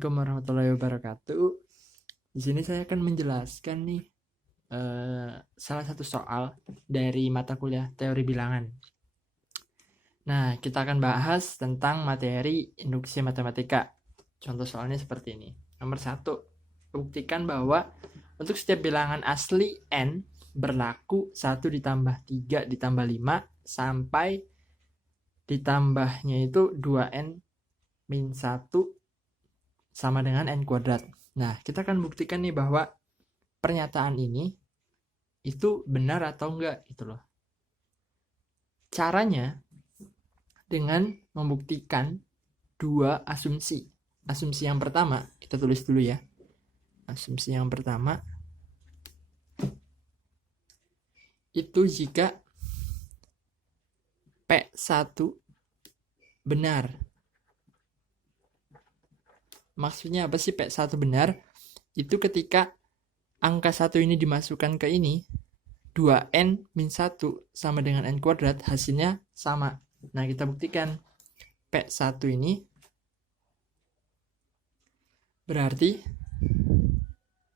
Assalamualaikum warahmatullahi wabarakatuh. Di sini saya akan menjelaskan nih salah satu soal dari mata kuliah teori bilangan. Nah, kita akan bahas tentang materi induksi matematika. Contoh soalnya seperti ini. Nomor 1, buktikan bahwa untuk setiap bilangan asli n berlaku 1 ditambah 3 ditambah 5 sampai ditambahnya itu 2n min 1 sama dengan n kuadrat. Nah, kita akan buktikan nih bahwa pernyataan ini itu benar atau enggak gitu loh. Caranya dengan membuktikan dua asumsi. Asumsi yang pertama, kita tulis dulu ya. Asumsi yang pertama itu jika P1 benar. Maksudnya apa sih P1 benar? Itu ketika angka 1 ini dimasukkan ke ini, 2n min 1 sama dengan n kuadrat, hasilnya sama. Nah, kita buktikan P1 ini berarti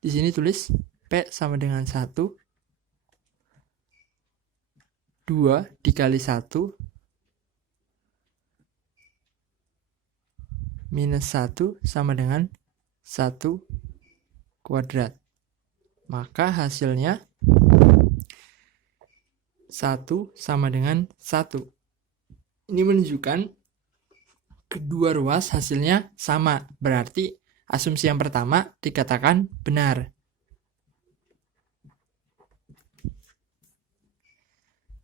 di sini tulis P sama dengan 1, 2 dikali 1 minus 1 sama dengan 1 kuadrat. Maka hasilnya 1 sama dengan 1. Ini menunjukkan kedua ruas hasilnya sama. Berarti asumsi yang pertama dikatakan benar.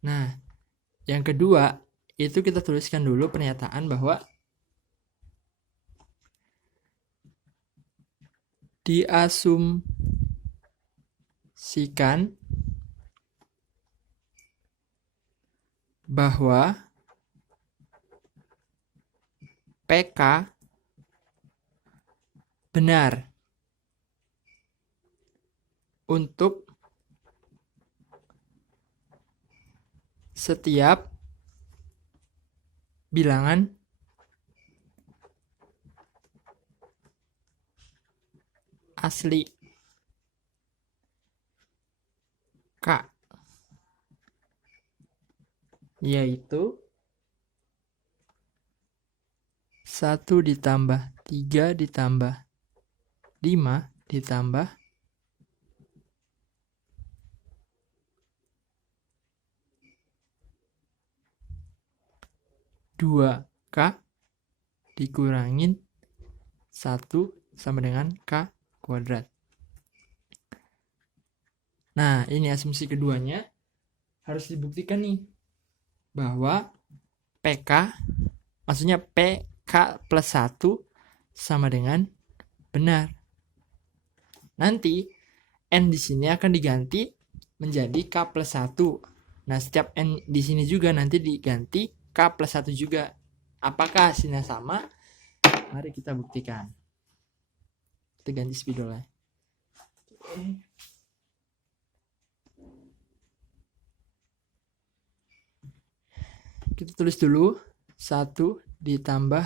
Nah, yang kedua itu kita tuliskan dulu pernyataan bahwa diasumsikan bahwa PK benar untuk setiap bilangan asli K, yaitu 1 ditambah 3 ditambah 5 ditambah 2K dikurangin 1 sama dengan K kuadrat. Nah, ini asumsi keduanya harus dibuktikan nih bahwa PK, maksudnya PK plus 1 sama dengan benar. Nanti N di sini akan diganti menjadi K plus 1. Nah, setiap N di sini juga nanti diganti K plus 1 juga. Apakah hasilnya sama? Mari kita buktikan. Kita ganti spidolnya. Kita tulis dulu 1 ditambah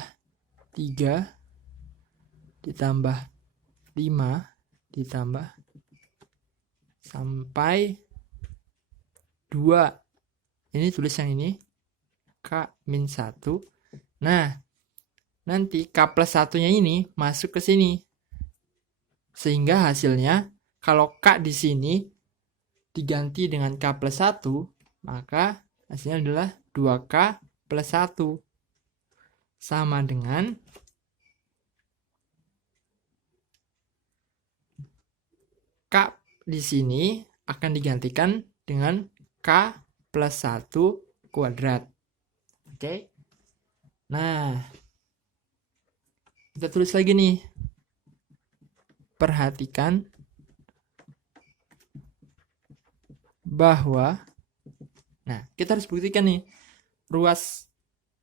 3 ditambah 5 ditambah sampai 2. Ini tulis yang ini K min 1. Nah, nanti K plus 1-nya ini masuk ke sini. Sehingga hasilnya kalau K di sini diganti dengan K plus 1, maka hasilnya adalah 2K plus 1 sama dengan K di sini akan digantikan dengan K plus 1 kuadrat. Oke. Nah, kita tulis lagi nih. Perhatikan bahwa, nah, kita harus buktikan nih, ruas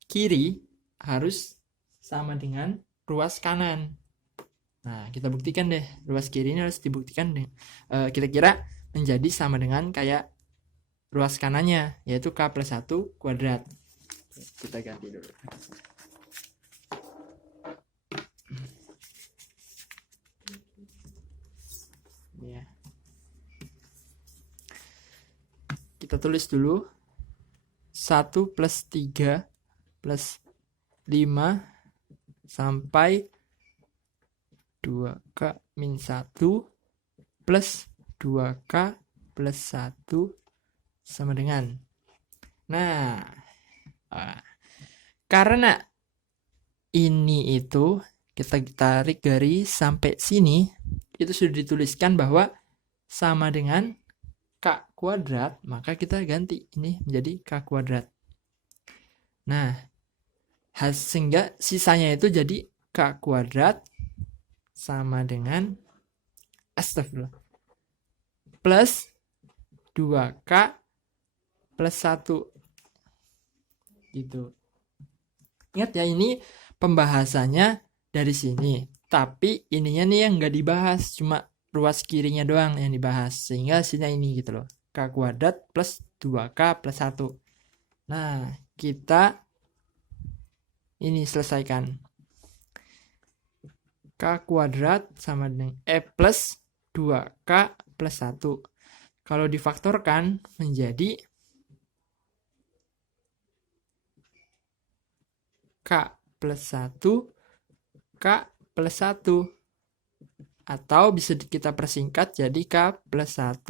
kiri harus sama dengan ruas kanan. Nah, kita buktikan deh, ruas kiri ini harus dibuktikan deh, kira-kira menjadi sama dengan kayak ruas kanannya, yaitu K plus 1 kuadrat. Kita ganti dulu. kita tulis dulu 1 plus 3 plus 5 sampai 2K min 1 plus 2K plus 1 sama dengan. Nah, karena ini itu kita tarik garis sampai sini, itu sudah dituliskan bahwa sama dengan K kuadrat, maka kita ganti ini menjadi K kuadrat. Nah, sehingga sisanya itu jadi K kuadrat sama dengan astagfirullah plus 2K plus 1 gitu. Ingat ya, ini pembahasannya dari sini, tapi ininya nih yang nggak dibahas, cuma ruas kirinya doang yang dibahas, sehingga hasilnya ini gitu loh, K kuadrat plus 2K plus 1. Nah, kita ini selesaikan. K kuadrat sama dengan plus 2K plus 1. Kalau difaktorkan menjadi K plus 1, K plus 1. Atau bisa kita persingkat jadi K plus 1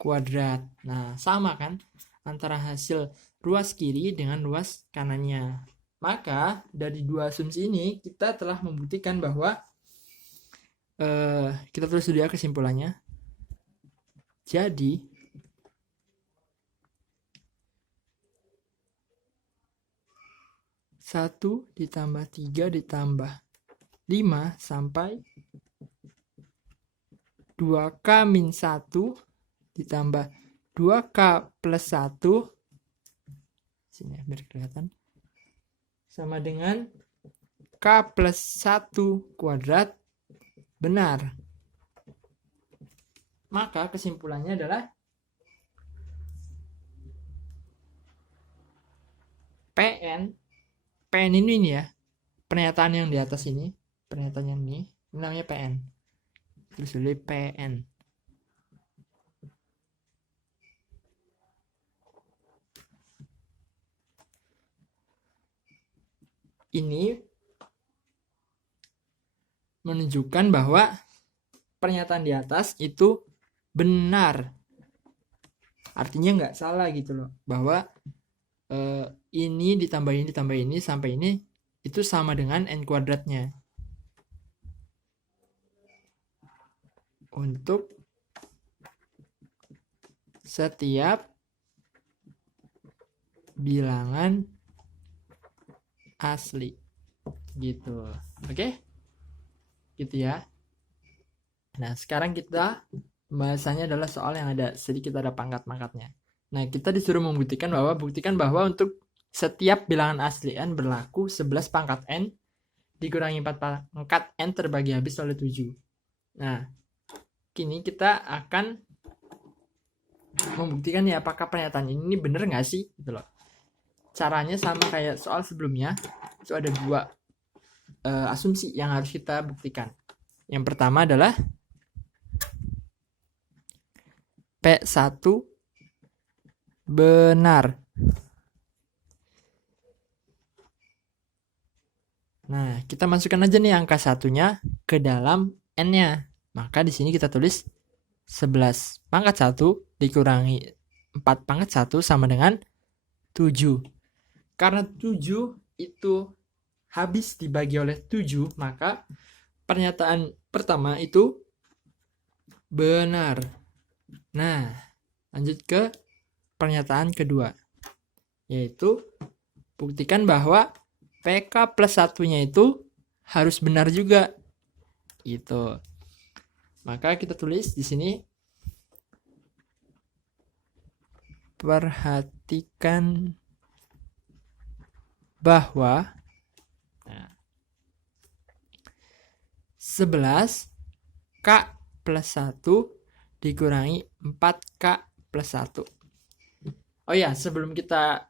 kuadrat. Nah, sama kan antara hasil ruas kiri dengan ruas kanannya. Maka dari dua asumsi ini kita telah membuktikan bahwa kita tulis dulu ya kesimpulannya. Jadi satu ditambah 3 ditambah 5 sampai 2K min 1 ditambah 2K plus 1 sini ya, biar kelihatan, sama dengan K plus 1 kuadrat benar. Maka kesimpulannya adalah PN ini ya, pernyataan yang di atas ini, pernyataan yang ini namanya PN. Terus dulu PN. Ini menunjukkan bahwa pernyataan di atas itu benar. Artinya nggak salah gitu loh. Bahwa ini ditambah ini sampai ini itu sama dengan N kuadratnya. Untuk setiap bilangan asli gitu. Oke? Gitu ya. Nah, sekarang kita pembahasannya adalah soal yang ada sedikit ada pangkat-pangkatnya. Nah, kita disuruh buktikan bahwa untuk setiap bilangan asli N berlaku 11 pangkat N dikurangi 4 pangkat N terbagi habis oleh 7. Nah, kini kita akan membuktikan ya apakah pernyataan ini benar nggak sih gitu loh. Caranya sama kayak soal sebelumnya, itu ada dua asumsi yang harus kita buktikan. Yang pertama adalah P1 benar. Nah, kita masukkan aja nih angka satunya ke dalam N-nya. Maka di sini kita tulis 11 pangkat 1 dikurangi 4 pangkat 1 sama dengan 7. Karena 7 itu habis dibagi oleh 7, maka pernyataan pertama itu benar. Nah, lanjut ke pernyataan kedua, yaitu buktikan bahwa PK plus 1-nya itu harus benar juga. Gitu. Maka kita tulis di sini, perhatikan bahwa 11 K plus 1 dikurangi 4K plus 1. Oh ya, sebelum kita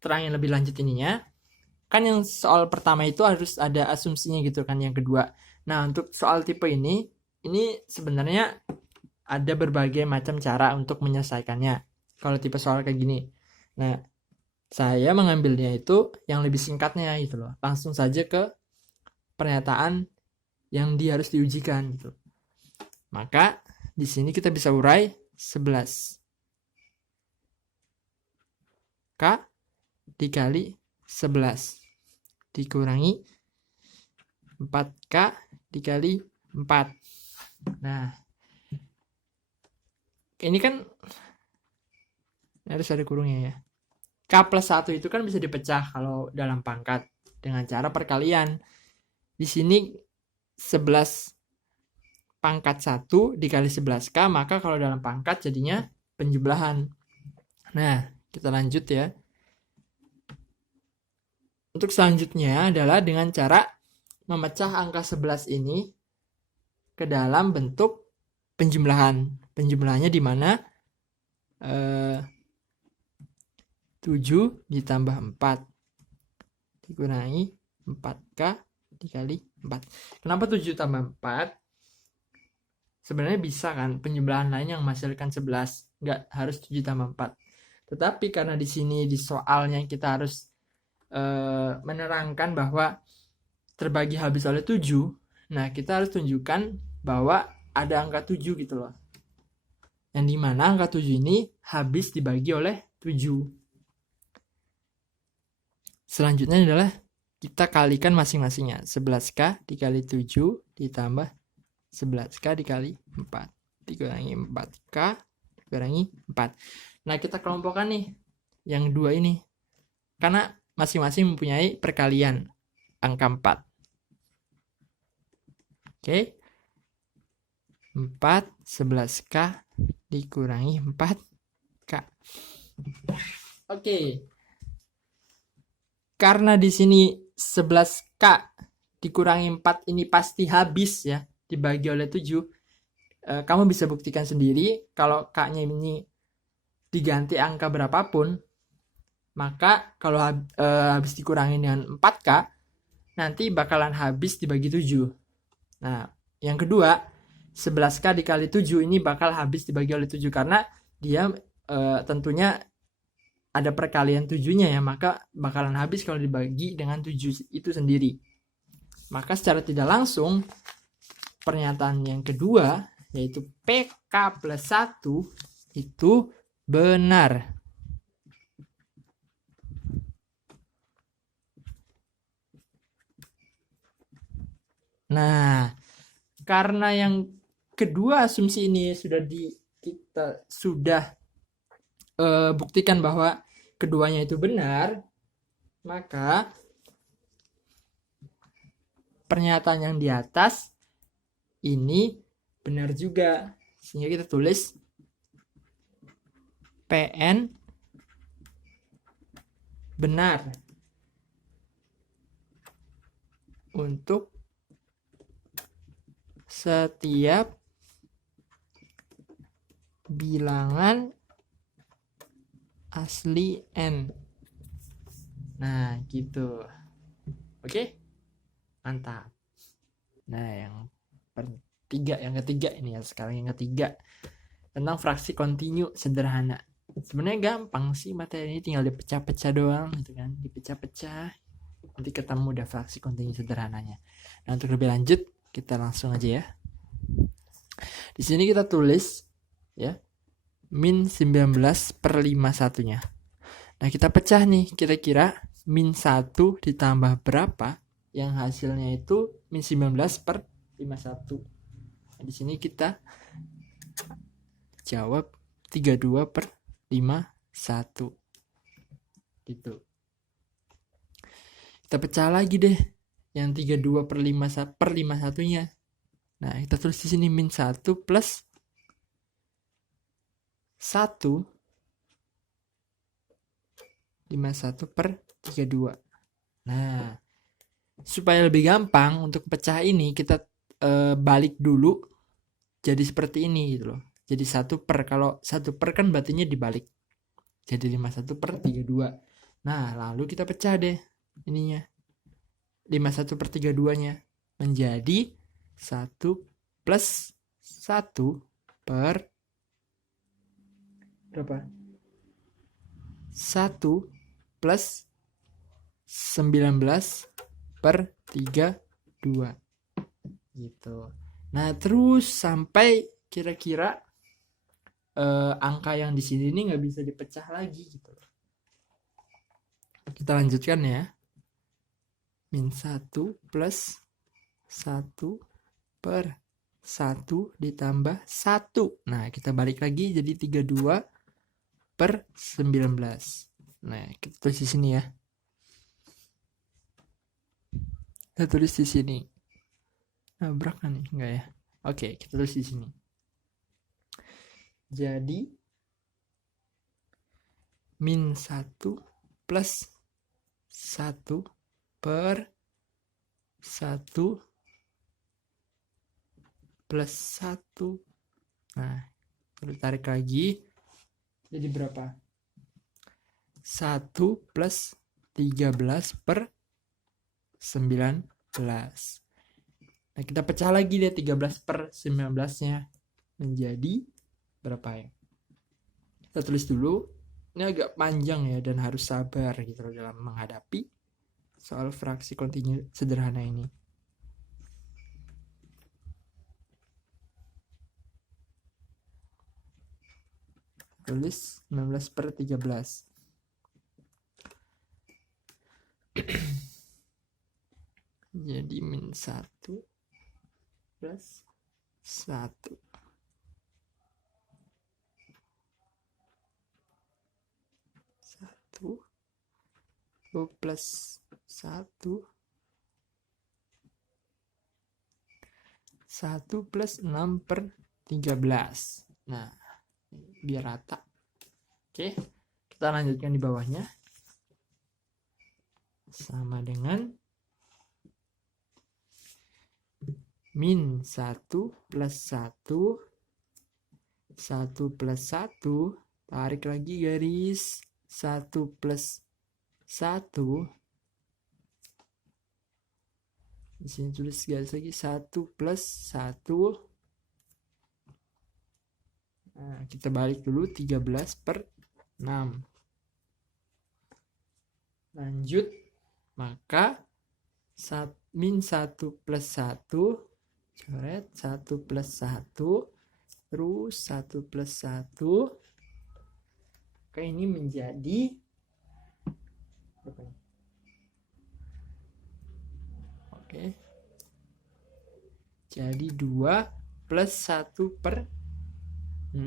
terangin lebih lanjut ininya, kan yang soal pertama itu harus ada asumsinya gitu kan, yang kedua. Nah, untuk soal tipe ini sebenarnya ada berbagai macam cara untuk menyelesaikannya. Kalau tipe soal kayak gini. Nah, saya mengambilnya itu yang lebih singkatnya gitu loh. Langsung saja ke pernyataan yang dia harus diujikan gitu. Maka di sini kita bisa urai 11 K dikali 11 dikurangi 4K dikali 4. Nah, ini kan harus ada kurungnya ya. K plus 1 itu kan bisa dipecah kalau dalam pangkat dengan cara perkalian. Di sini 11 pangkat 1 dikali 11K, maka kalau dalam pangkat jadinya penjumlahan. Nah, kita lanjut ya. Untuk selanjutnya adalah dengan cara memecah angka 11 ini ke dalam bentuk penjumlahan. Penjumlahannya di mana 7 ditambah 4 dikurangi 4K dikali 4. Kenapa 7 tambah 4? Sebenarnya bisa kan penjumlahan lain yang menghasilkan 11. Nggak harus 7 tambah 4. Tetapi karena di sini di soalnya kita harus menerangkan bahwa terbagi habis oleh 7. Nah, kita harus tunjukkan bahwa ada angka 7 gitu loh. Yang dimana angka 7 ini habis dibagi oleh 7. Selanjutnya adalah kita kalikan masing-masingnya. 11K dikali 7 ditambah 11K dikali 4 dikurangi 4K dikurangi 4. Nah, kita kelompokkan nih yang dua ini. Karena masing-masing mempunyai perkalian angka 4. Oke. 4 11K dikurangi 4K. Oke. Karena di sini 11K dikurangi 4 ini pasti habis ya, dibagi oleh 7. Kamu bisa buktikan sendiri kalau K-nya ini diganti angka berapapun, maka kalau habis dikurangi dengan 4K, nanti bakalan habis dibagi 7. Nah, yang kedua, 11K dikali 7 ini bakal habis dibagi oleh 7 karena dia tentunya ada perkalian 7-nya ya, maka bakalan habis kalau dibagi dengan 7 itu sendiri. Maka secara tidak langsung, pernyataan yang kedua, yaitu PK plus 1 itu benar. Nah, karena yang kedua asumsi ini kita sudah buktikan bahwa keduanya itu benar, maka pernyataan yang di atas ini benar juga. Sehingga kita tulis PN benar untuk setiap bilangan asli N. Nah, gitu. Oke? Mantap. Nah, yang ketiga ini ya, sekarang yang ketiga. Tentang fraksi kontinu sederhana. Sebenarnya gampang sih materi ini, tinggal dipecah-pecah doang gitu kan. Dipecah-pecah. Nanti ketemu udah fraksi kontinu sederhananya. Nah, untuk lebih lanjut, kita langsung aja ya. Di sini kita tulis ya, min 19 per 51-nya. Nah, kita pecah nih, kira-kira min 1 ditambah berapa yang hasilnya itu min 19 per 51. Nah, di sini kita jawab 32 per 51. Gitu. Kita pecah lagi deh yang 32 per 51-nya. Nah, kita tulis di sini min 1 plus 1 51 per 32. Nah, supaya lebih gampang untuk pecah ini, kita balik dulu jadi seperti ini gitu loh. Jadi 1 per, kalau 1 per kan berarti dibalik. Jadi 51 per 32. Nah, lalu kita pecah deh ininya. 51 per 32-nya menjadi 1 plus 1 per berapa? 1 plus 19 per 32 gitu. Nah terus sampai kira-kira angka yang di sini nih nggak bisa dipecah lagi gitu. Kita lanjutkan ya. Min 1 plus 1 per 1 ditambah 1. Nah kita balik lagi jadi 32 per 19. Nah kita tulis di sini ya. Kita tulis di sini. Nabrak kan nih? Enggak ya? Oke, kita tulis di sini. Jadi min 1 plus 1 per 1 plus 1. Nah, kita tarik lagi. Jadi berapa? 1 plus 13 per 19. Nah, kita pecah lagi deh 13 per 19-nya. Menjadi berapa ya? Kita tulis dulu. Ini agak panjang ya dan harus sabar gitu loh dalam menghadapi soal fraksi kontinu sederhana ini. Tulis 19 per 13. Jadi min 1 plus 1. 1 plus 1. 1 plus 6 per 13. Nah, biar rata. Oke, kita lanjutkan di bawahnya. Sama dengan min 1 plus 1. 1 plus 1. Tarik lagi garis. 1 plus 1. Di sini tulis garis lagi 1 plus 1. Nah, kita balik dulu 13 per 6. Lanjut. Maka min 1 plus 1. Coret 1 plus 1. Terus 1 plus 1. Oke, ini menjadi berapa nih? Oke. Jadi 2 plus 1 per 6.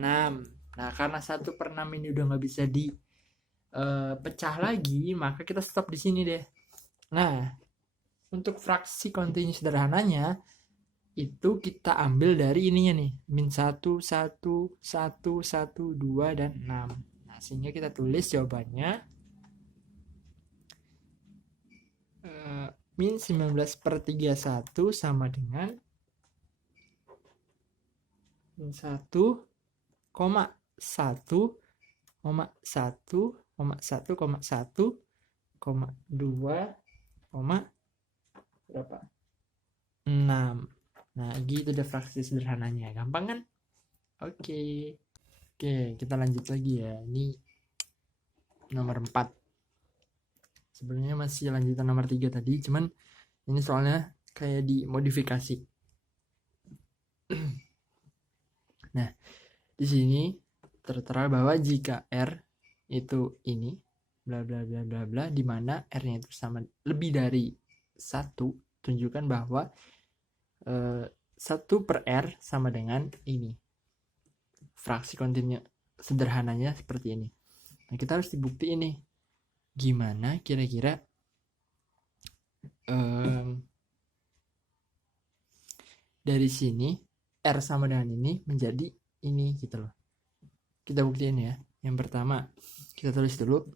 Nah, karena 1 per 6 ini udah nggak bisa dipecah lagi, maka kita stop di sini deh. Nah, untuk fraksi kontinu sederhananya, itu kita ambil dari ininya nih. Min 1, 1, 1, 1, 2, dan 6. Nah, sehingga kita tulis jawabannya. Min 19 per 31 sama dengan min 1, 1, 1, 1, 2, berapa? 6. Nah, gitu deh fraksi sederhananya. Gampang kan? Oke, kita lanjut lagi ya. Ini nomor 4. Sebenarnya masih lanjutan nomor 3 tadi, cuman ini soalnya kayak dimodifikasi. Nah, di sini tertera bahwa jika R itu ini bla bla bla bla bla, di mana R-nya itu sama lebih dari 1, tunjukkan bahwa 1 per R sama dengan ini. Fraksi kontinu sederhananya seperti ini. Nah, kita harus dibuktiin nih. Gimana kira-kira dari sini R sama dengan ini menjadi ini gitu loh. Kita buktiin ya. Yang pertama, kita tulis dulu.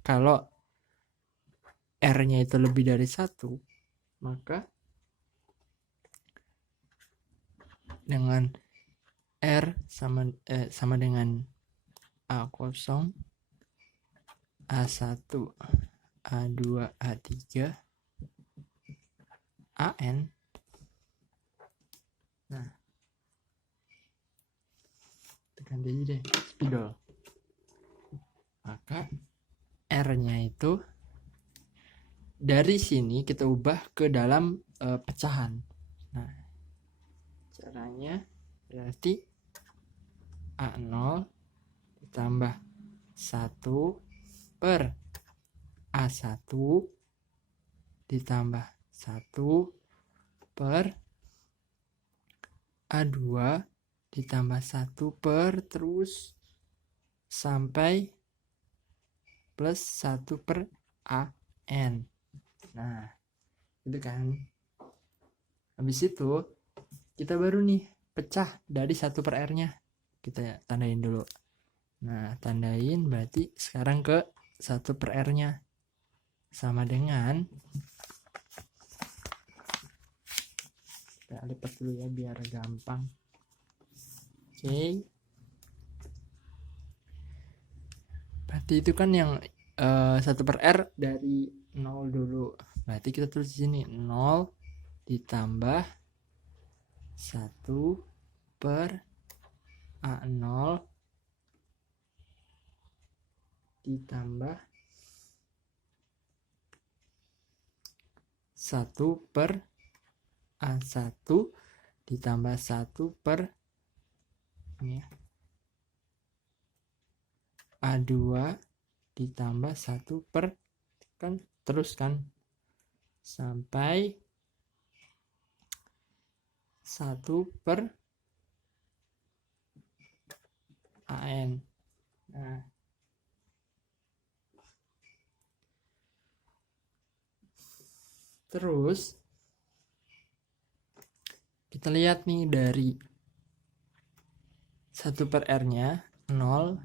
Kalau R-nya itu lebih dari 1, maka dengan R sama dengan A0, A1, A2, A3, AN. Nah, ganti aja deh spidol. Maka R-nya itu dari sini kita ubah ke dalam pecahan. Nah, caranya berarti A0 ditambah 1 per A1 ditambah 1 per A2 ditambah 1 per terus sampai plus 1 per AN. Nah, itu kan. Habis itu kita baru nih pecah dari 1 per R-nya. Kita tandain dulu. Nah, tandain berarti sekarang ke 1 per R-nya. Sama dengan, kita lipat dulu ya biar gampang. Oke. Berarti itu kan yang 1 per R dari 0 dulu. Berarti kita tulis di sini 0 ditambah 1 per A0 ditambah 1 per A1 ditambah 1 per ini ya, A2 ditambah 1 per kan terus kan sampai 1 per AN. Nah, terus kita lihat nih dari 1 per R-nya 0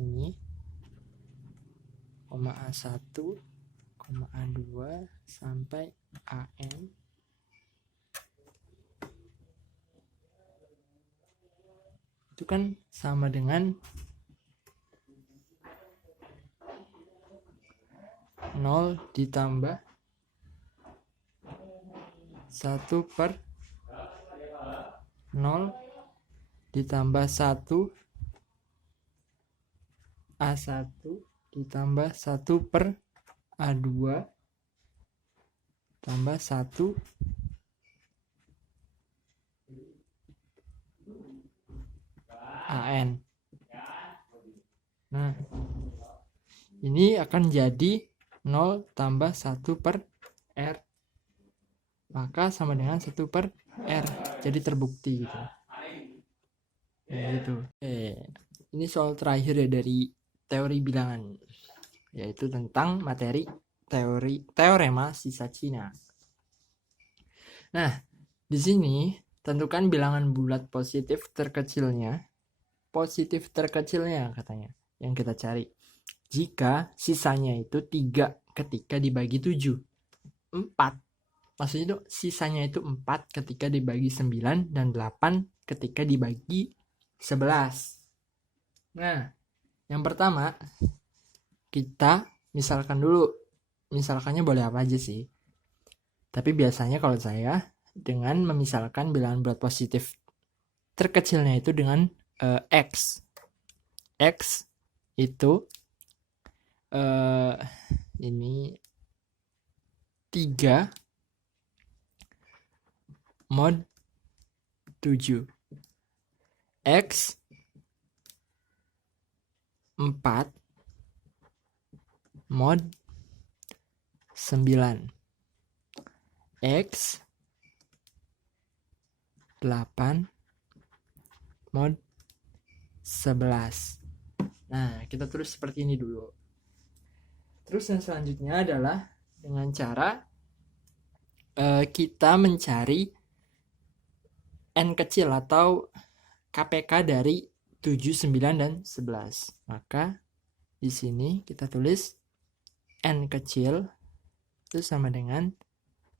ini, koma A1, koma A2 sampai AN. Itu kan sama dengan 0 ditambah 1 per 0 ditambah 1 A1 ditambah 1 per A2 tambah 1 AN. Nah, ini akan jadi 0 tambah 1 per R. Maka sama dengan 1 per R. Jadi terbukti gitu. Ya gitu. Ini soal terakhir ya dari teori bilangan, yaitu tentang materi teorema sisa Cina. Nah, di sini tentukan bilangan bulat positif terkecilnya katanya yang kita cari. Jika sisanya itu 3 ketika dibagi 7. 4. Maksudnya itu sisanya itu 4 ketika dibagi 9 dan 8 ketika dibagi 11. Nah, yang pertama kita misalkan dulu. Misalkannya boleh apa aja sih. Tapi biasanya kalau saya dengan memisalkan bilangan bulat positif terkecilnya itu dengan X. X itu ini 3 mod 7. X 4 mod 9. X 8 mod 11. Nah, kita tulis seperti ini dulu. Terus yang selanjutnya adalah dengan cara kita mencari N kecil atau KPK dari 7, 9, dan 11. Maka di sini kita tulis N kecil itu sama dengan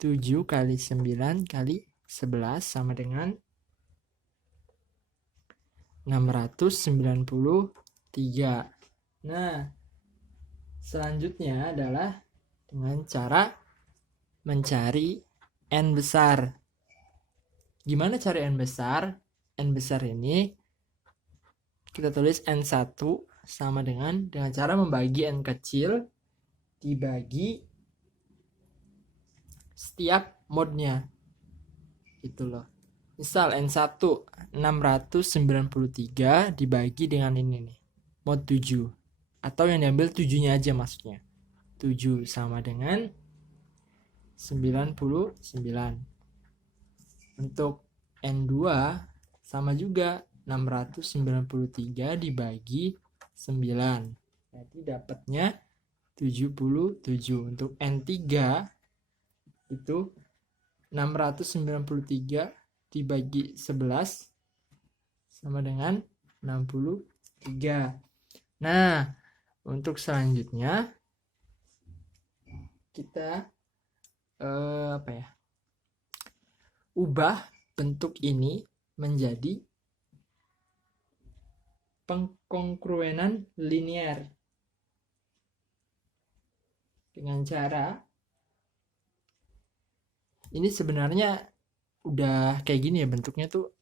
7 kali 9 kali 11 sama dengan 693. Nah, selanjutnya adalah dengan cara mencari N besar. Gimana cari N besar? N besar ini kita tulis N1 sama dengan cara membagi N kecil dibagi setiap modnya. Itu loh. Misal N1 693 dibagi dengan ini nih, mod 7. Atau yang diambil 7-nya aja maksudnya. 7 sama dengan 99. Untuk N2 sama juga 693 dibagi 9. Berarti dapatnya 77. Untuk N3 itu 693 dibagi 11 sama dengan 63. Nah, untuk selanjutnya kita ubah bentuk ini menjadi pengkongruenan linear dengan cara ini sebenarnya udah kayak gini ya bentuknya tuh,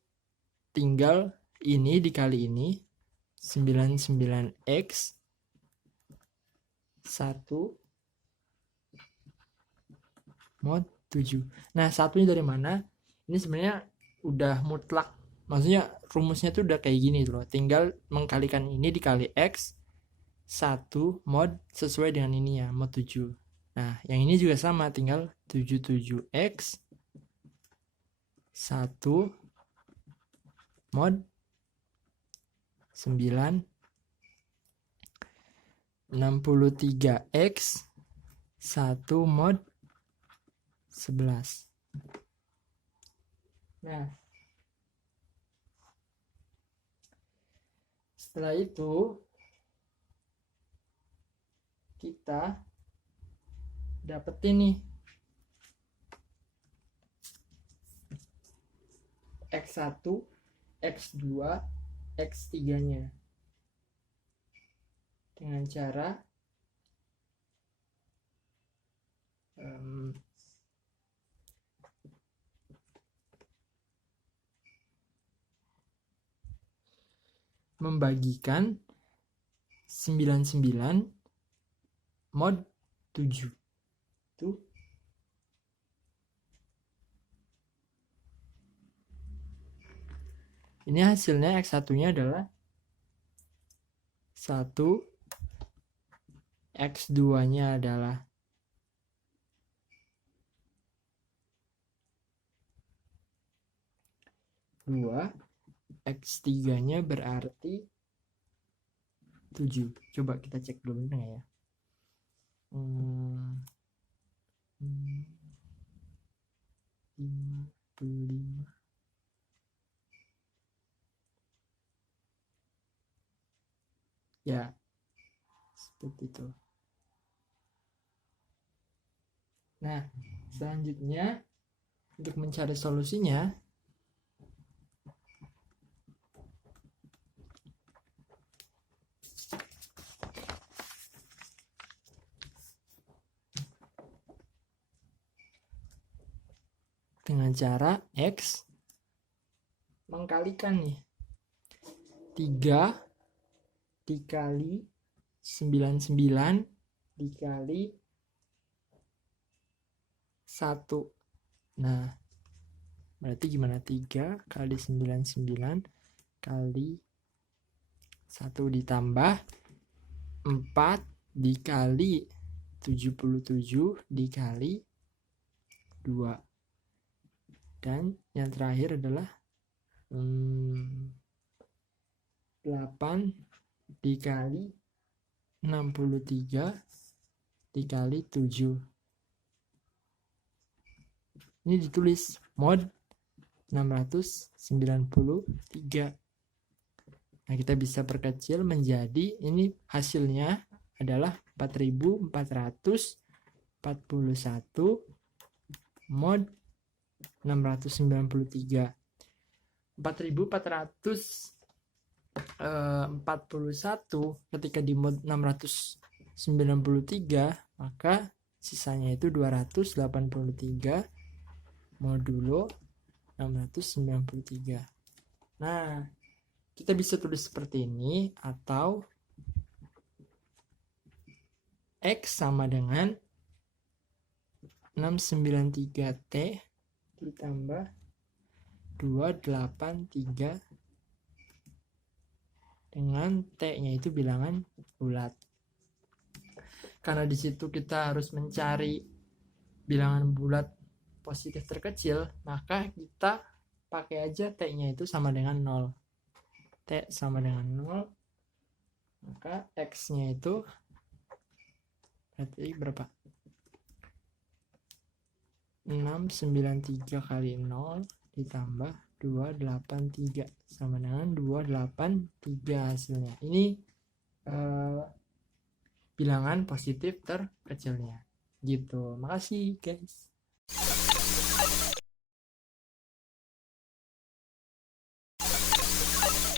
tinggal ini dikali ini 99x 1 mod 7. Nah, satunya dari mana? Ini sebenarnya udah mutlak. Maksudnya rumusnya tuh udah kayak gini loh. Tinggal mengkalikan ini dikali x 1 mod sesuai dengan ini ya, mod 7. Nah, yang ini juga sama, tinggal 77x 1 mod 9 63x 1 mod 11. Nah, setelah itu kita dapetin nih X1, X2, X3-nya dengan cara membagikan 99 mod 7. Tuh. Ini hasilnya X1-nya adalah 1, X2-nya adalah 2, X3-nya berarti 7. Coba kita cek dulu enggak ya. 55. Ya, seperti itu. Nah, selanjutnya untuk mencari solusinya, dengan cara X mengkalikan nih 3 dikali 99 dikali 1. Nah, berarti gimana? 3 kali 99 kali 1 ditambah 4 dikali 77 dikali 2. Dan yang terakhir adalah 8 dikali 63 dikali 7. Ini ditulis mod 693. Nah, kita bisa perkecil menjadi, ini hasilnya adalah 4441 mod 693. 4441 ketika di mod 693, maka sisanya itu 283 modulo 693. Nah, kita bisa tulis seperti ini, atau X sama dengan 693T ditambah 283 dengan T-nya itu bilangan bulat. Karena di situ kita harus mencari bilangan bulat positif terkecil, maka kita pakai aja T-nya itu sama dengan 0. T sama dengan 0, maka X-nya itu berarti berapa? 693 kali 0 ditambah 283 sama dengan 283 hasilnya. Ini bilangan positif terkecilnya. Gitu. Makasih guys.